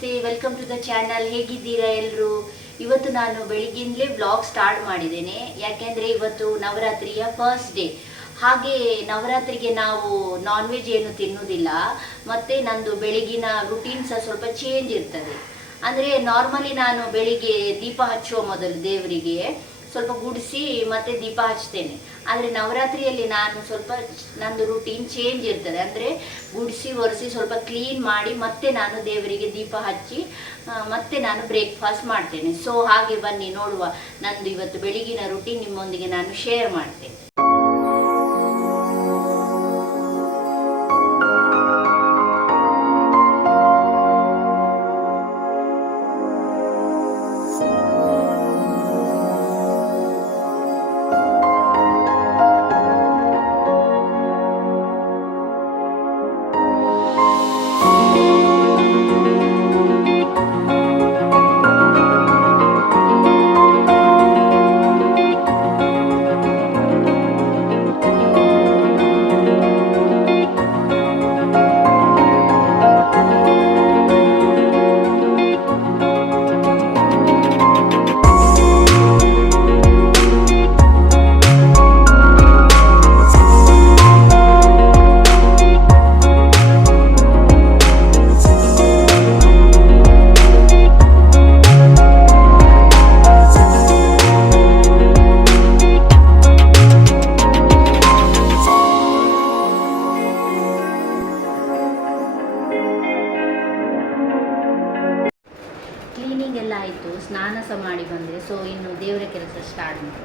ನಮಸ್ತೆ, welcome to the channel. ಹೇಗಿದ್ದೀರಾ ಎಲ್ಲರೂ? ಇವತ್ತು ನಾನು ಬೆಳಿಗ್ಗಿಂದಲೇ ವ್ಲಾಗ್ ಸ್ಟಾರ್ಟ್ ಮಾಡಿದ್ದೇನೆ. ಯಾಕೆಂದರೆ ಇವತ್ತು ನವರಾತ್ರಿಯ ಫಸ್ಟ್ ಡೇ. ಹಾಗೆ ನವರಾತ್ರಿಗೆ ನಾವು ನಾನ್ ವೆಜ್ ಏನು ತಿನ್ನುವುದಿಲ್ಲ. ಮತ್ತು ನಂದು ಬೆಳಗಿನ ರುಟೀನ್ ಸಹ ಸ್ವಲ್ಪ ಚೇಂಜ್ ಇರ್ತದೆ. ಅಂದರೆ ನಾರ್ಮಲಿ ನಾನು ಬೆಳಿಗ್ಗೆ ದೀಪ ಹಚ್ಚುವ ಮೊದಲು ದೇವರಿಗೆ ಸ್ವಲ್ಪ ಗುಡಿಸಿ ಮತ್ತೆ ದೀಪ ಹಚ್ತೇನೆ. ಆದರೆ ನವರಾತ್ರಿಯಲ್ಲಿ ನಾನು ಸ್ವಲ್ಪ ನಂದು ರುಟೀನ್ ಚೇಂಜ್ ಇರ್ತದೆ. ಅಂದರೆ ಗುಡಿಸಿ ಒರೆಸಿ ಸ್ವಲ್ಪ ಕ್ಲೀನ್ ಮಾಡಿ ಮತ್ತೆ ನಾನು ದೇವರಿಗೆ ದೀಪ ಹಚ್ಚಿ ಮತ್ತೆ ನಾನು ಬ್ರೇಕ್ಫಾಸ್ಟ್ ಮಾಡ್ತೇನೆ. ಸೊ ಹಾಗೆ ಬನ್ನಿ ನೋಡುವ, ನಂದು ಇವತ್ತು ಬೆಳಗಿನ ರುಟೀನ್ ನಿಮ್ಮೊಂದಿಗೆ ನಾನು ಶೇರ್ ಮಾಡ್ತೇನೆ. ಕ್ಲೀನಿಂಗ್ ಎಲ್ಲ ಆಯಿತು, ಸ್ನಾನ ಸಹ ಮಾಡಿ ಬಂದೆ. ಸೊ ಇನ್ನು ದೇವರ ಕೆಲಸ ಸ್ಟಾರ್ಟ್ ಮಾಡಿ.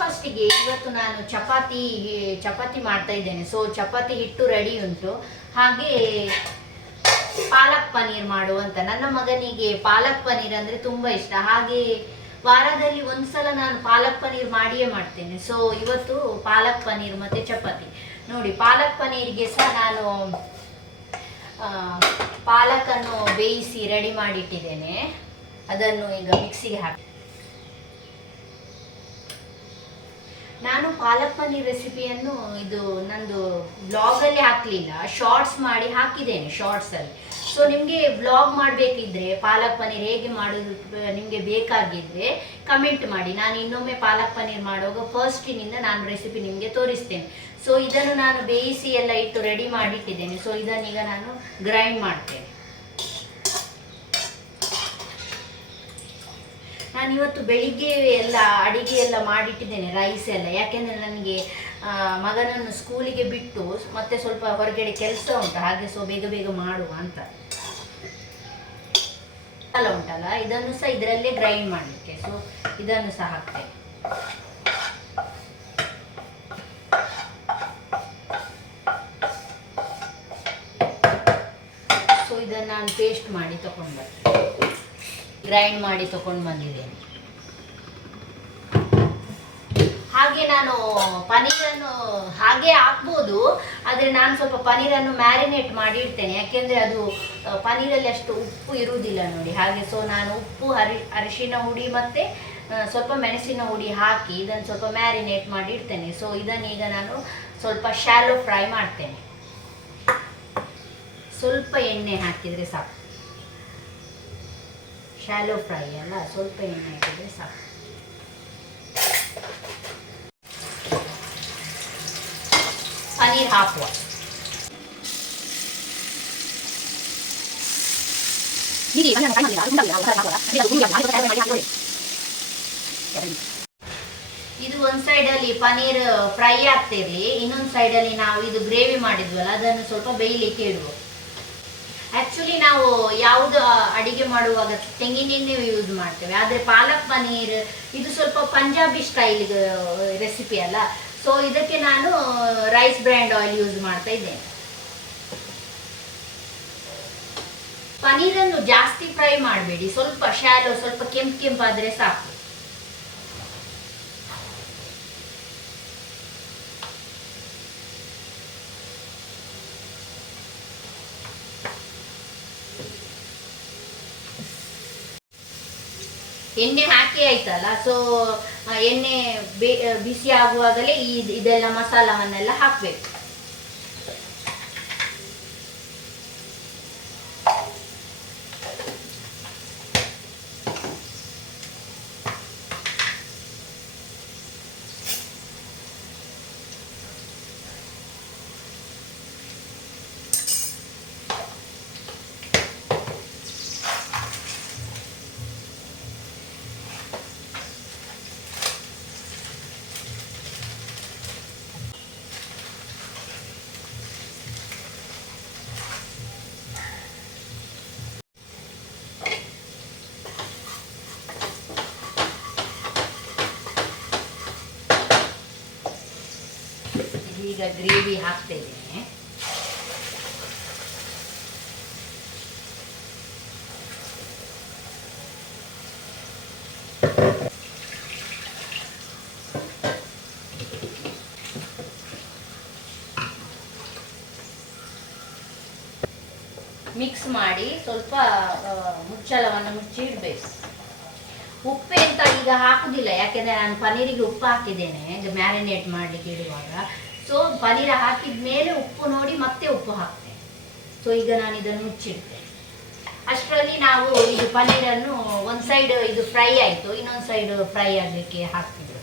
ಬ್ರೇಕ್ಫಾಸ್ಟಿಗೆ ಇವತ್ತು ನಾನು ಚಪಾತಿ ಮಾಡ್ತಾ ಇದ್ದೇನೆ. ಸೊ ಚಪಾತಿ ಹಿಟ್ಟು ರೆಡಿ ಉಂಟು. ಹಾಗೆ ಪಾಲಕ್ ಪನ್ನೀರ್ ಮಾಡುವಂತ. ನನ್ನ ಮಗನಿಗೆ ಪಾಲಕ್ ಪನ್ನೀರ್ ಅಂದರೆ ತುಂಬ ಇಷ್ಟ. ಹಾಗೆ ವಾರದಲ್ಲಿ ಒಂದ್ಸಲ ನಾನು ಪಾಲಕ್ ಪನ್ನೀರ್ ಮಾಡಿಯೇ ಮಾಡ್ತೇನೆ. ಸೊ ಇವತ್ತು ಪಾಲಕ್ ಪನ್ನೀರ್ ಮತ್ತು ಚಪಾತಿ. ನೋಡಿ, ಪಾಲಕ್ ಪನ್ನೀರ್ಗೆ ಸಹ ನಾನು ಪಾಲಕನ್ನು ಬೇಯಿಸಿ ರೆಡಿ ಮಾಡಿಟ್ಟಿದ್ದೇನೆ. ಅದನ್ನು ಈಗ ಮಿಕ್ಸಿಗೆ ಹಾಕಿ. ನಾನು ಪಾಲಕ್ ಪನ್ನೀರ್ ರೆಸಿಪಿಯನ್ನು ಇದು ನಂದು ಬ್ಲಾಗಲ್ಲಿ ಹಾಕಲಿಲ್ಲ, ಶಾರ್ಟ್ಸ್ ಮಾಡಿ ಹಾಕಿದ್ದೇನೆ ಶಾರ್ಟ್ಸಲ್ಲಿ. ಸೊ ನಿಮಗೆ ಬ್ಲಾಗ್ ಮಾಡಬೇಕಿದ್ರೆ ಪಾಲಕ್ ಪನ್ನೀರ್ ಹೇಗೆ ಮಾಡೋದು ನಿಮಗೆ ಬೇಕಾಗಿದ್ದರೆ ಕಮೆಂಟ್ ಮಾಡಿ. ನಾನು ಇನ್ನೊಮ್ಮೆ ಪಾಲಕ್ ಪನ್ನೀರ್ ಮಾಡುವಾಗ ಫಸ್ಟಿನಿಂದ ನಾನು ರೆಸಿಪಿ ನಿಮಗೆ ತೋರಿಸ್ತೇನೆ. ಸೊ ಇದನ್ನು ನಾನು ಬೇಯಿಸಿ ಎಲ್ಲ ಇಟ್ಟು ರೆಡಿ ಮಾಡಿಟ್ಟಿದ್ದೇನೆ. ಸೊ ಇದನ್ನೀಗ ನಾನು ಗ್ರೈಂಡ್ ಮಾಡ್ತೇನೆ. ನಾನು ಇವತ್ತು ಬೆಳಿಗ್ಗೆ ಎಲ್ಲ ಅಡಿಗೆ ಎಲ್ಲ ಮಾಡಿಟ್ಟಿದ್ದೇನೆ, ರೈಸ್ ಎಲ್ಲ. ಯಾಕೆಂದರೆ ನನಗೆ ಮಗನನ್ನು ಸ್ಕೂಲಿಗೆ ಬಿಟ್ಟು ಮತ್ತೆ ಸ್ವಲ್ಪ ಹೊರಗಡೆ ಕೆಲಸ ಉಂಟು, ಹಾಗೆ ಸೊ ಬೇಗ ಬೇಗ ಮಾಡುವ ಅಂತ ಅಲ್ಲ ಉಂಟಲ್ಲ, ಇದನ್ನು ಸಹ ಇದರಲ್ಲೇ ಗ್ರೈಂಡ್ ಮಾಡಲಿಕ್ಕೆ. ಸೊ ಇದನ್ನು ಸಹ ಹಾಕ್ತೇನೆ. ಸೊ ಇದನ್ನು ನಾನು ಪೇಸ್ಟ್ ಮಾಡಿ ತಗೊಂಡು ಬರ್ತೇನೆ, ಗ್ರೈಂಡ್ ಮಾಡಿ ತಗೊಂಡು ಬಂದಿದ್ದೇನೆ. ಹಾಗೆ ನಾನು ಪನ್ನೀರನ್ನು ಹಾಗೆ ಹಾಕ್ಬೋದು, ಆದರೆ ನಾನು ಸ್ವಲ್ಪ ಪನ್ನೀರನ್ನು ಮ್ಯಾರಿನೇಟ್ ಮಾಡಿ ಇಡ್ತೇನೆ. ಯಾಕೆಂದರೆ ಅದು ಪನ್ನೀರಲ್ಲಿ ಅಷ್ಟು ಉಪ್ಪು ಇರುವುದಿಲ್ಲ ನೋಡಿ, ಹಾಗೆ. ಸೊ ನಾನು ಉಪ್ಪು, ಅರಿಶಿನ ಹುಡಿ ಮತ್ತು ಸ್ವಲ್ಪ ಮೆಣಸಿನ ಹುಡಿ ಹಾಕಿ ಇದನ್ನು ಸ್ವಲ್ಪ ಮ್ಯಾರಿನೇಟ್ ಮಾಡಿ ಇಡ್ತೇನೆ. ಸೊ ಇದನ್ನೀಗ ನಾನು ಸ್ವಲ್ಪ ಶಾಲೋ ಫ್ರೈ ಮಾಡ್ತೇನೆ. ಸ್ವಲ್ಪ ಎಣ್ಣೆ ಹಾಕಿದರೆ ಸಾಕು, ಶಾಲೋ ಫ್ರೈ ಅಲ್ಲ, ಸ್ವಲ್ಪ ಎಣ್ಣೆ ಹಾಕಿದರೆ ಸಾಕು. ಪನ್ನೀರ್ ಹಾಕುವ. ಇದು ಒಂದು ಸೈಡಲ್ಲಿ ಪನ್ನೀರ್ ಫ್ರೈ ಆಗ್ತಿರ್ಲಿ, ಇನ್ನೊಂದು ಸೈಡಲ್ಲಿ ನಾವು ಇದು ಗ್ರೇವಿ ಮಾಡಿದ್ವಲ್ಲ ಅದನ್ನು ಸ್ವಲ್ಪ ಬೇಯಲಿಕ್ಕೆ ಇಡುವ. ಆ್ಯಕ್ಚುಲಿ ನಾವು ಯಾವುದು ಅಡಿಗೆ ಮಾಡುವಾಗ ತೆಂಗಿನೆಣ್ಣೆ ಯೂಸ್ ಮಾಡ್ತೇವೆ, ಆದರೆ ಪಾಲಕ್ ಪನ್ನೀರ್ ಇದು ಸ್ವಲ್ಪ ಪಂಜಾಬಿ ಸ್ಟೈಲ್ ರೆಸಿಪಿ ಅಲ್ಲ. ಸೊ ಇದಕ್ಕೆ ನಾನು ರೈಸ್ ಬ್ರ್ಯಾಂಡ್ ಆಯಿಲ್ ಯೂಸ್ ಮಾಡ್ತಾ ಇದ್ದೇನೆ. ಪನ್ನೀರನ್ನು ಜಾಸ್ತಿ ಫ್ರೈ ಮಾಡಬೇಡಿ, ಸ್ವಲ್ಪ ಶಾಲೋ, ಸ್ವಲ್ಪ ಕೆಂಪಾದರೆ ಸಾಕು. ಎಣ್ಣೆ ಹಾಕಿ ಆಯ್ತಲ್ಲ. ಸೊ ಎಣ್ಣೆ ಬಿಸಿ ಆಗುವಾಗಲೇ ಇದೆಲ್ಲ ಮಸಾಲವನ್ನೆಲ್ಲ ಹಾಕಬೇಕು. ಈಗ ಗ್ರೇವಿ ಹಾಕ್ತಾ ಇದ್ದೇನೆ. ಮಿಕ್ಸ್ ಮಾಡಿ ಸ್ವಲ್ಪ ಮುಚ್ಚಳವನ್ನು ಮುಚ್ಚಿ ಇಡಬೇಕು. ಉಪ್ಪು ಅಂತ ಈಗ ಹಾಕುದಿಲ್ಲ, ಯಾಕೆಂದರೆ ನಾನು ಪನ್ನೀರಿಗೆ ಉಪ್ಪು ಹಾಕಿದ್ದೇನೆ ಈಗ ಮ್ಯಾರಿನೇಟ್ ಮಾಡಲಿಕ್ಕೆ ಇಡುವಾಗ. ಸೊ ಪನ್ನೀರ ಹಾಕಿದ ಮೇಲೆ ಉಪ್ಪು ನೋಡಿ ಮತ್ತೆ ಉಪ್ಪು ಹಾಕ್ತೇನೆ. ಸೊ ಈಗ ನಾನು ಇದನ್ನು ಮುಚ್ಚಿಡ್ತೇನೆ. ಅಷ್ಟರಲ್ಲಿ ನಾವು ಇದು ಪನ್ನೀರನ್ನು ಒಂದು ಸೈಡ್ ಇದು ಫ್ರೈ ಆಯಿತು, ಇನ್ನೊಂದು ಸೈಡ್ ಫ್ರೈ ಆಗಲಿಕ್ಕೆ ಹಾಕ್ತಿದ್ರು.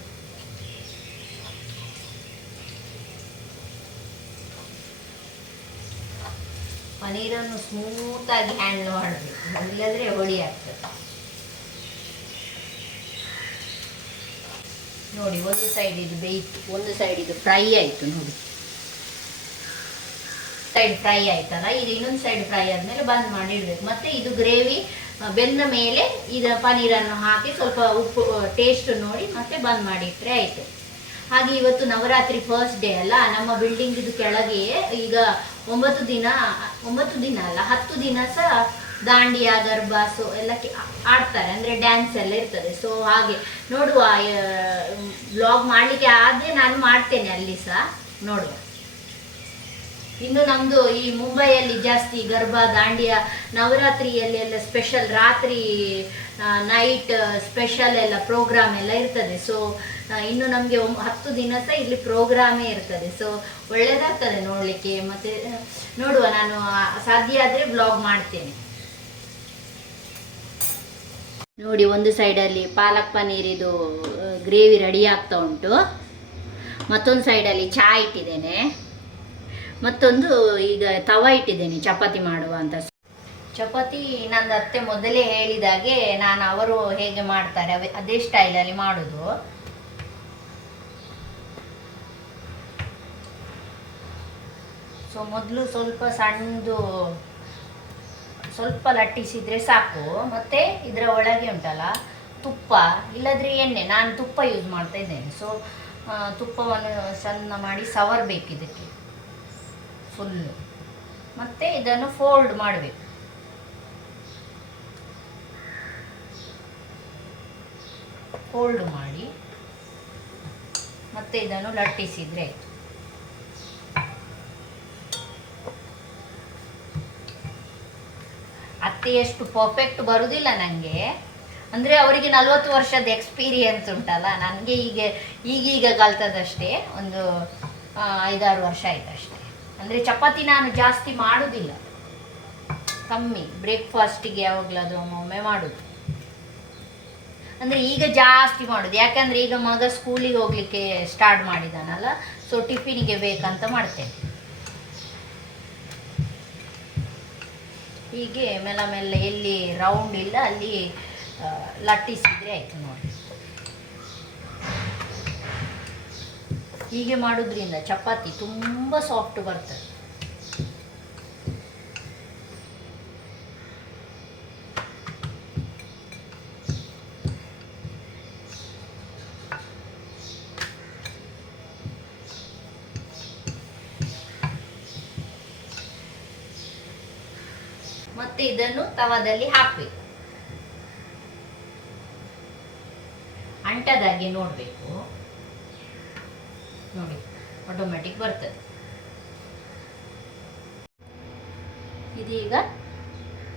ಪನ್ನೀರನ್ನು ಸ್ಮೂತಾಗಿ ಹ್ಯಾಂಡಲ್ ಮಾಡಬೇಕು, ಇಲ್ಲದ್ರೆ ಹೊಡಿ ಆಗ್ತದೆ. ನೋಡಿ, ಒಂದು ಸೈಡ್ ಇದು ಬೇಯ್ತು, ಒಂದು ಸೈಡ್ ಇದು ಫ್ರೈ ಆಯಿತು. ನೋಡಿ, ಸೈಡ್ ಫ್ರೈ ಆಯ್ತಲ್ಲ, ಇದು ಇನ್ನೊಂದು ಸೈಡ್ ಫ್ರೈ ಆದಮೇಲೆ ಬಂದ್ ಮಾಡಿ ಇಡಬೇಕು. ಮತ್ತೆ ಇದು ಗ್ರೇವಿ ಬೆಂದ ಮೇಲೆ ಇದು ಪನ್ನೀರನ್ನು ಹಾಕಿ ಸ್ವಲ್ಪ ಉಪ್ಪು ಟೇಸ್ಟ್ ನೋಡಿ ಮತ್ತೆ ಬಂದ್ ಮಾಡಿ ಇಟ್ಟರೆ ಆಯಿತು. ಹಾಗೆ ಇವತ್ತು ನವರಾತ್ರಿ ಫಸ್ಟ್ ಡೇ ಅಲ್ಲ, ನಮ್ಮ ಬಿಲ್ಡಿಂಗ್ ಇದು ಕೆಳಗೆ ಈಗ 9 ದಿನ ಅಲ್ಲ 10 ದಿನ ಸಹ ದಾಂಡಿಯಾ ಗರ್ಬಾ ಸೊ ಎಲ್ಲ ಆಡ್ತಾರೆ, ಅಂದರೆ ಡ್ಯಾನ್ಸ್ ಎಲ್ಲ ಇರ್ತದೆ. ಸೊ ಹಾಗೆ ನೋಡುವ, ವ್ಲಾಗ್ ಮಾಡಲಿಕ್ಕೆ ಆದರೆ ನಾನು ಮಾಡ್ತೇನೆ ಅಲ್ಲಿ ಸಹ, ನೋಡುವ. ಇನ್ನು ನಮ್ಮದು ಈ ಮುಂಬೈಯಲ್ಲಿ ಜಾಸ್ತಿ ಗರ್ಬಾ ದಾಂಡಿಯಾ ನವರಾತ್ರಿಯಲ್ಲಿ ಎಲ್ಲ ಸ್ಪೆಷಲ್, ರಾತ್ರಿ ನೈಟ್ ಸ್ಪೆಷಲ್ ಎಲ್ಲ ಪ್ರೋಗ್ರಾಮ್ ಎಲ್ಲ ಇರ್ತದೆ. ಸೊ ಇನ್ನು ನಮಗೆ 10 ದಿನ ಸಹ ಇಲ್ಲಿ ಪ್ರೋಗ್ರಾಮೇ ಇರ್ತದೆ. ಸೊ ಒಳ್ಳೆಯದಾಗ್ತದೆ ನೋಡಲಿಕ್ಕೆ. ಮತ್ತು ನೋಡುವ, ನಾನು ಸಾಧ್ಯ ಆದರೆ ಬ್ಲಾಗ್ ಮಾಡ್ತೇನೆ. ನೋಡಿ, ಒಂದು ಸೈಡಲ್ಲಿ ಪಾಲಕ್ ಪನ್ನೀರಿದು ಗ್ರೇವಿ ರೆಡಿ ಆಗ್ತಾ ಉಂಟು, ಮತ್ತೊಂದು ಸೈಡಲ್ಲಿ ಚಹಾ ಇಟ್ಟಿದ್ದೇನೆ, ಮತ್ತೊಂದು ಈಗ ತವ ಇಟ್ಟಿದ್ದೇನೆ ಚಪಾತಿ ಮಾಡುವ ಅಂತ. ಚಪಾತಿ ನನ್ನ ಅತ್ತೆ ಮೊದಲೇ ಹೇಳಿದಾಗೆ ನಾನು ಅವರು ಹೇಗೆ ಮಾಡ್ತಾರೆ ಅದೇ ಸ್ಟೈಲಲ್ಲಿ ಮಾಡೋದು. ಸೊ ಮೊದಲು ಸ್ವಲ್ಪ ಲಟ್ಟಿಸಿದ್ರೆ ಸಾಕು. ಮತ್ತೆ ಇದರ ಒಳಗೆ ಉಂಟಲ್ಲ ತುಪ್ಪ ಇಲ್ಲದ್ರೆ ಎಣ್ಣೆ, ನಾನು ತುಪ್ಪ ಯೂಸ್ ಮಾಡ್ತಾ ಇದ್ದೇನೆ. ಸೊ ತುಪ್ಪವನ್ನು ಸಣ್ಣ ಮಾಡಿ ಸವರಬೇಕು ಇದಕ್ಕೆ ಫುಲ್ಲು. ಮತ್ತೆ ಇದನ್ನು ಫೋಲ್ಡ್ ಮಾಡಬೇಕು. ಫೋಲ್ಡ್ ಮಾಡಿ ಮತ್ತೆ ಇದನ್ನು ಲಟ್ಟಿಸಿದ್ರೆ ಆಯ್ತು. ಅತ್ತೆಯಷ್ಟು ಪರ್ಫೆಕ್ಟ್ ಬರುವುದಿಲ್ಲ ನನಗೆ, ಅಂದರೆ ಅವರಿಗೆ 40 ವರ್ಷದ ಎಕ್ಸ್ಪೀರಿಯನ್ಸ್ ಉಂಟಲ್ಲ, ನನಗೆ ಈಗೀಗ ಕಲ್ತದಷ್ಟೇ, ಒಂದು 5-6 ವರ್ಷ ಆಯ್ತು ಅಷ್ಟೇ. ಅಂದರೆ ಚಪಾತಿ ನಾನು ಜಾಸ್ತಿ ಮಾಡೋದಿಲ್ಲ, ಕಮ್ಮಿ. ಬ್ರೇಕ್ಫಾಸ್ಟಿಗೆ ಯಾವಾಗಲಾದರೂ ಒಮ್ಮೊಮ್ಮೆ ಮಾಡೋದು. ಅಂದರೆ ಈಗ ಜಾಸ್ತಿ ಮಾಡೋದು, ಯಾಕಂದರೆ ಈಗ ಮಗ ಸ್ಕೂಲಿಗೆ ಹೋಗಲಿಕ್ಕೆ ಸ್ಟಾರ್ಟ್ ಮಾಡಿದಾನಲ್ಲ, ಸೊ ಟಿಫಿನಿಗೆ ಬೇಕಂತ ಮಾಡ್ತೇನೆ. ಹೀಗೆ ಮೆಲ್ಲ ಎಲ್ಲಿ ರೌಂಡ್ ಇಲ್ಲ ಅಲ್ಲಿ ಲಟ್ಟಿಸಿದರೆ ಆಯಿತು. ನೋಡಿ, ಹೀಗೆ ಮಾಡೋದ್ರಿಂದ ಚಪಾತಿ ತುಂಬ ಸಾಫ್ಟ್ ಬರ್ತದೆ. ಮತ್ತೆ ಇದನ್ನು ತವದಲ್ಲಿ ಹಾಕಬೇಕು, ಅಂಟದಾಗೆ ನೋಡಬೇಕು. ನೋಡಿ, ಆಟೋಮ್ಯಾಟಿಕ್ ಬರ್ತದೆ. ಇದೀಗ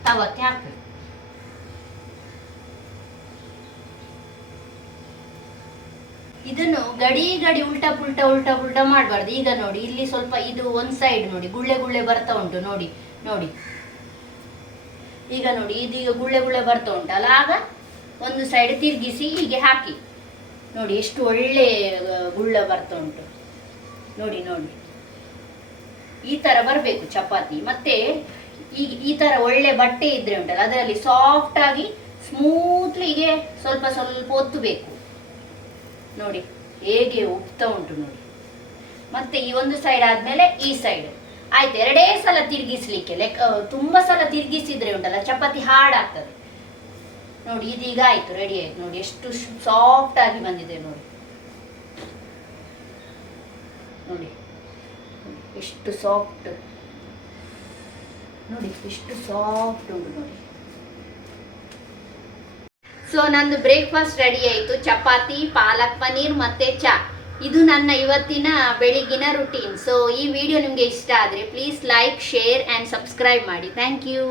ತವಕ್ಕೆ ಹಾಕಬೇಕು. ಇದನ್ನು ಗಡಿ ಉಲ್ಟಾ ಪುಲ್ಟಾ ಮಾಡಬಾರ್ದು. ಈಗ ನೋಡಿ, ಇಲ್ಲಿ ಸ್ವಲ್ಪ ಇದು ಒಂದು ಸೈಡ್ ನೋಡಿ ಗುಳ್ಳೆ ಬರ್ತಾ ಉಂಟು. ನೋಡಿ ಈಗ ನೋಡಿ, ಇದೀಗ ಗುಳ್ಳೆ ಬರ್ತಾ ಉಂಟಲ್ಲ, ಆಗ ಒಂದು ಸೈಡ್ ತಿರುಗಿಸಿ ಹೀಗೆ ಹಾಕಿ. ನೋಡಿ ಎಷ್ಟು ಒಳ್ಳೆ ಗುಳ್ಳೆ ಬರ್ತಾ ಉಂಟು. ನೋಡಿ ಈ ಥರ ಬರಬೇಕು ಚಪಾತಿ. ಮತ್ತೆ ಈ ಥರ ಒಳ್ಳೆ ಬಟ್ಟೆ ಇದ್ರೆ ಉಂಟಲ್ಲ, ಅದರಲ್ಲಿ ಸಾಫ್ಟ್ ಆಗಿ ಸ್ಮೂತ್ಲಿ ಹೀಗೆ ಸ್ವಲ್ಪ ಒತ್ತಬೇಕು. ನೋಡಿ ಹೇಗೆ ಉಪ್ತಾ ಉಂಟು ನೋಡಿ. ಮತ್ತೆ ಈ ಒಂದು ಸೈಡ್ ಆದಮೇಲೆ ಈ ಸೈಡ್ ಆಯ್ತು. 2 ಸಲ ತಿರುಗಿಸ್ಲಿಕ್ಕೆ, ತುಂಬ ಸಲ ತಿರುಗಿಸಿದ್ರೆ ಉಂಟಲ್ಲ ಚಪಾತಿ ಹಾಡಾಗ್ತದೆ. ನೋಡಿ ಇದೀಗ ಆಯ್ತು, ರೆಡಿ ಆಯ್ತು. ನೋಡಿ ಎಷ್ಟು ಸಾಫ್ಟ್ ಆಗಿ ಬಂದಿದೆ. ನೋಡಿ ಎಷ್ಟು ಸಾಫ್ಟ್, ನೋಡಿ ಎಷ್ಟು ಸಾಫ್ಟ್ ಉಂಟು ನೋಡಿ. ಸೊ ನಂದು ಬ್ರೇಕ್ಫಾಸ್ಟ್ ರೆಡಿ ಆಯಿತು. ಚಪಾತಿ, ಪಾಲಕ್ ಪನ್ನೀರ್ ಮತ್ತೆ ಚಾ. ಇದು ನನ್ನ ಇವತ್ತಿನ ಬೆಳಿಗ್ಗಿನ ರುಟೀನ್. ಸೊ ಈ ವಿಡಿಯೋ ನಿಮಗೆ ಇಷ್ಟ ಆದರೆ please like, share and subscribe ಮಾಡಿ. Thank you.